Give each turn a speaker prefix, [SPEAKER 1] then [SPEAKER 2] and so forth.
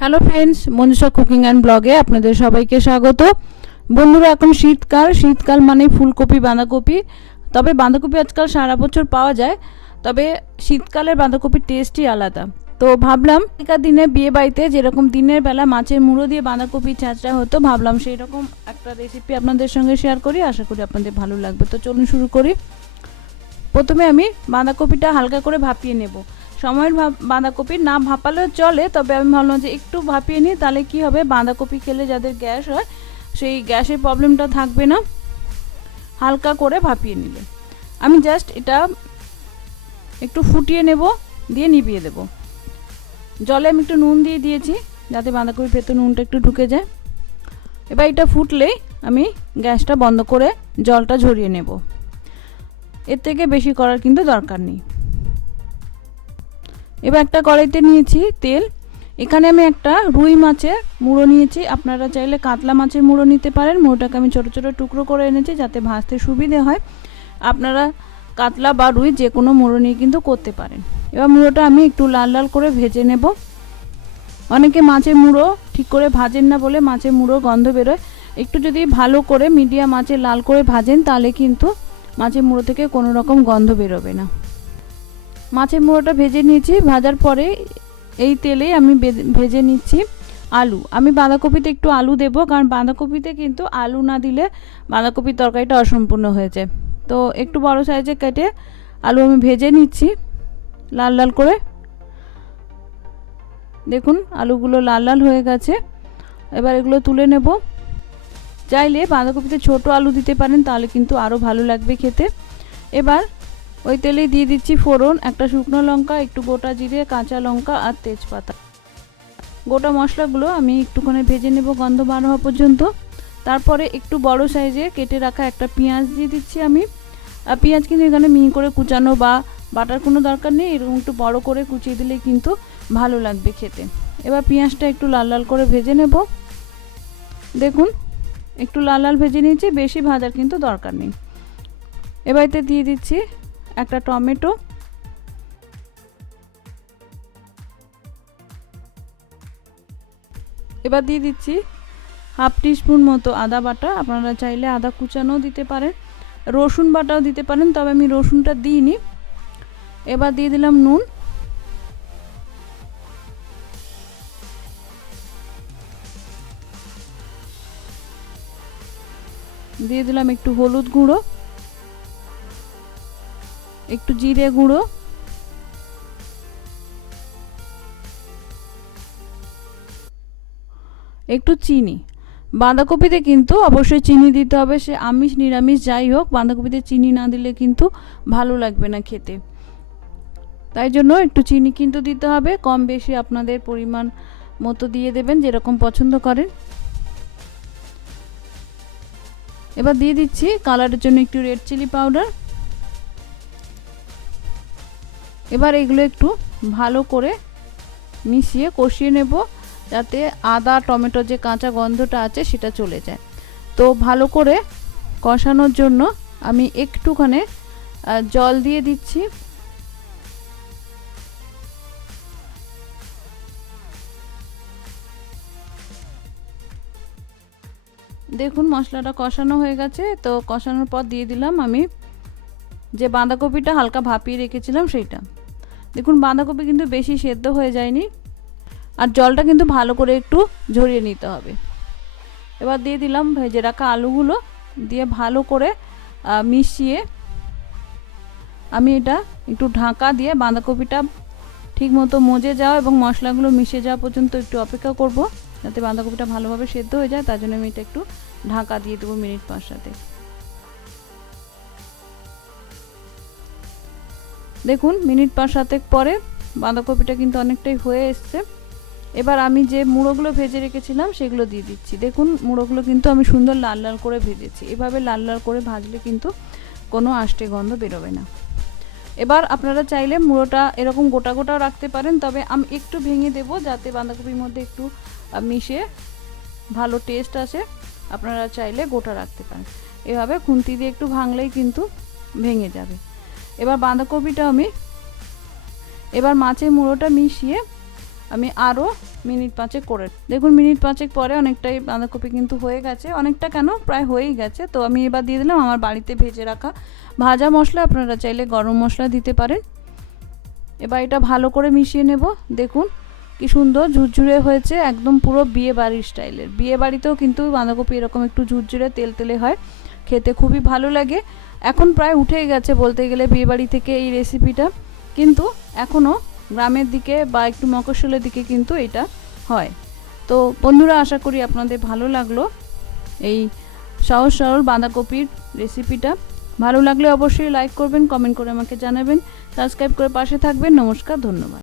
[SPEAKER 1] Hello friends Manisha cooking and ব্লগে আপনাদের সবাইকে স্বাগত। বন্ধুরা, এখন শীতকাল। শীতকাল মানে ফুলকপি, বাঁধাকপি। তবে বাঁধাকপি আজকাল সারা বছর পাওয়া যায়, তবে শীতকালের বাঁধাকপির টেস্টই আলাদা। তো ভাবলাম এখানকার দিনে বিয়ে বাড়িতে যেরকম দিনের বেলা মাছের মুড়ো দিয়ে বাঁধাকপি ছাঁচড়া হতো, ভাবলাম সেই রকম একটা রেসিপি আপনাদের সঙ্গে শেয়ার করি। আশা করি আপনাদের ভালো লাগবে। তো চলুন শুরু করি। প্রথমে আমি বাঁধাকপিটা হালকা করে ভাপিয়ে নেব। সময়ের বাঁধাকপি না ভাপালেও চলে, তবে আমি ভাবলাম যে একটু ভাপিয়ে নিই, তাহলে কি হবে? বাঁধাকপি খেলে যাদের গ্যাস হয়, সেই গ্যাসের প্রবলেমটা থাকবে না। হালকা করে ভাপিয়ে নিলে। আমি জাস্ট এটা একটু ফুটিয়ে নেব, দিয়ে নিভিয়ে দেব। জলে আমি একটু নুন দিয়ে দিয়েছি, যাতে বাঁধাকপির ভেতর নুনটা একটু ঢুকে যায়। এবার এটা ফুটলেই আমি গ্যাসটা বন্ধ করে জলটা ঝরিয়ে নেব। এর থেকে বেশি করার কিন্তু দরকার নেই। এবার একটা কড়াইতে নিয়েছি তেল। এখানে আমি একটা রুই মাছের মুড়ো নিয়েছি। আপনারা চাইলে কাতলা মাছের মুড়ো নিতে পারেন। মুড়োটাকে আমি ছোটো ছোটো টুকরো করে এনেছি যাতে ভাজতে সুবিধে হয়। আপনারা কাতলা বা রুই যে কোনো মুড়ো নিয়ে কিন্তু করতে পারেন। এবার মুড়োটা আমি একটু লাল লাল করে ভেজে নেব। অনেকে মাছের মুড়ো ঠিক করে ভাজেন না বলে মাছের মুড়ো গন্ধ বেরোয়। একটু যদি ভালো করে মিডিয়াম মাছে লাল করে ভাজেন তাহলে কিন্তু মাছের মুড়ো থেকে কোনো রকম গন্ধ বেরোবে না। মাছের মুড়োটা ভেজে নিয়েছি। ভাজার পরে এই তেলেই আমি ভেজে নিচ্ছি আলু। আমি বাঁধাকপিতে একটু আলু দেবো, কারণ বাঁধাকপিতে কিন্তু আলু না দিলে বাঁধাকপির তরকারিটা অসম্পূর্ণ হয়ে যায়। তো একটু বড় সাইজে কেটে আলু আমি ভেজে নিচ্ছি লাল লাল করে। দেখুন, আলুগুলো লাল লাল হয়ে গেছে। এবার এগুলো তুলে নেব। চাইলে বাঁধাকপিতে ছোট আলু দিতে পারেন, তাহলে কিন্তু আরও ভালো লাগবে খেতে। এবার ওই তেলে দিয়ে দিচ্ছি ফোড়ন, একটা শুকনো লঙ্কা, একটু গোটা জিরে, কাঁচা লঙ্কা আর তেজপাতা। গোটা মশলাগুলো আমি একটুখানি ভেজে নেব গন্ধ বার হওয়া পর্যন্ত। তারপরে একটু বড় সাইজে কেটে রাখা একটা পেঁয়াজ দিয়ে দিচ্ছি আমি। আর পেঁয়াজ কিন্তু এখানে মিহি করে কুচানো বা বাটার কোনো দরকার নেই, এরকম একটু বড় করে কুচিয়ে দিলে কিন্তু ভালো লাগবে খেতে। এবার পেঁয়াজটা একটু লাল লাল করে ভেজে নেব। দেখুন, একটু লাল লাল ভেজে নিয়েছি, বেশি ভাজার কিন্তু দরকার নেই। এবার এতে দিয়ে দিচ্ছি একটা টমেটো। এবার দিয়ে দিচ্ছি হাফ টিস্পুন মতো আদা বাটা। আপনারা চাইলে আদা কুচানোও দিতে পারেন, রসুন বাটাও দিতে পারেন, তবে আমি রসুনটা দিইনি। এবার দিয়ে দিলাম নুন। দিয়ে দিলাম একটু হলুদ গুঁড়ো। একটু জিরে গুঁড়ো। একটু চিনি। বাঁধাকপিতে কিন্তু অবশ্যই চিনি দিতে হবে, সে আমিষ, নিরামিষ যাই হোক, বাঁধাকপিতে চিনি না দিলে কিন্তু ভালো লাগবে না খেতে। তাই জন্য একটু চিনি কিন্তু দিতে হবে, কম বেশি আপনাদের পরিমাণ মতো দিয়ে দেবেন যেরকম পছন্দ করেন। এবার দিয়ে দিচ্ছি কালারের জন্য একটু রেড চিলি পাউডার এবার এগুলো একটু ভালো করে মিশিয়ে কষিয়ে নেব যাতে আদা, টমেটো যে কাঁচা গন্ধটা আছে সেটা চলে যায়। তো ভালো করে কষানোর জন্য আমি একটুখানে জল দিয়ে দিচ্ছি। দেখুন মশলাটা কষানো হয়ে গেছে। তো কষানোর পর দিয়ে দিলাম আমি যে বাঁধাকপিটা হালকা ভাপিয়ে রেখেছিলাম সেইটা। দেখুন, বাঁধাকপি কিন্তু বেশি সেদ্ধ হয়ে যায়নি আর জলটা কিন্তু ভালো করে একটু ঝরিয়ে নিতে হবে। এবার দিয়ে দিলাম ভেজে রাখা আলুগুলো দিয়ে ভালো করে মিশিয়ে আমি এটা একটু ঢাকা দিয়ে বাঁধাকপিটা ঠিক মতো মজে যাওয়া এবং মশলাগুলো মিশে যাওয়া পর্যন্ত একটু অপেক্ষা করব যাতে বাঁধাকপিটা ভালোভাবে সেদ্ধ হয়ে যায়, তার জন্য আমি এটা একটু ঢাকা দিয়ে দেবো মিনিট পাঁচ সাথে দেখুন, মিনিট পাঁচ সাতেক পরে বাঁধাকপিটা কিন্তু অনেকটাই হয়ে এসছে। এবার আমি যে মুড়োগুলো ভেজে রেখেছিলাম, সেগুলো দিয়ে দিচ্ছি। দেখুন, মুড়োগুলো কিন্তু আমি সুন্দর লাল লাল করে ভেজেছি। এভাবে লাল লাল করে ভাজলে কিন্তু কোনো আষ্টে গন্ধ বেরোবে না। এবার আপনারা চাইলে মুড়োটা এরকম গোটা গোটাও রাখতে পারেন, তবে আমি একটু ভেঙে দেব যাতে বাঁধাকপির মধ্যে একটু মিশে ভালো টেস্ট আসে। আপনারা চাইলে গোটা রাখতে পারেন। এভাবে খুন্তি দিয়ে একটু ভাঙলেই কিন্তু ভেঙে যাবে। এবার বাঁধাকপিটা আমি, এবার মাছের মুড়োটা মিশিয়ে আমি আরও মিনিট পাঁচেক করে, দেখুন মিনিট পাঁচেক পরে অনেকটাই বাঁধাকপি কিন্তু হয়ে গেছে, অনেকটা কেন প্রায় হয়েই গেছে, তো আমি এবার দিয়ে দিলাম আমার বাড়িতে ভেজে রাখা ভাজা মশলা, আপনারা চাইলে গরম মশলা দিতে পারেন। এবার এটা ভালো করে মিশিয়ে নেব, দেখুন কি সুন্দর ঝুরঝুরে হয়েছে, একদম পুরো বিয়ে বাড়ির স্টাইলের বিয়ে বাড়িতেও কিন্তু বাঁধাকপি এরকম একটু ঝুরঝুরে তেল তেলে হয় খেতে খুবই ভালো লাগে। এখন প্রায় উঠেই গেছে বলতে গেলে বিয়েবাড়ি থেকে এই রেসিপিটা কিন্তু এখনও গ্রামের দিকে বা একটু মকসলের দিকে কিন্তু এটা হয়। তো বন্ধুরা, আশা করি আপনাদের ভালো লাগল এই সহজ সরল বাঁধাকপির রেসিপিটা ভালো লাগলে অবশ্যই লাইক করবেন কমেন্ট করে আমাকে জানাবেন। সাবস্ক্রাইব করে পাশে থাকবেন। নমস্কার, ধন্যবাদ।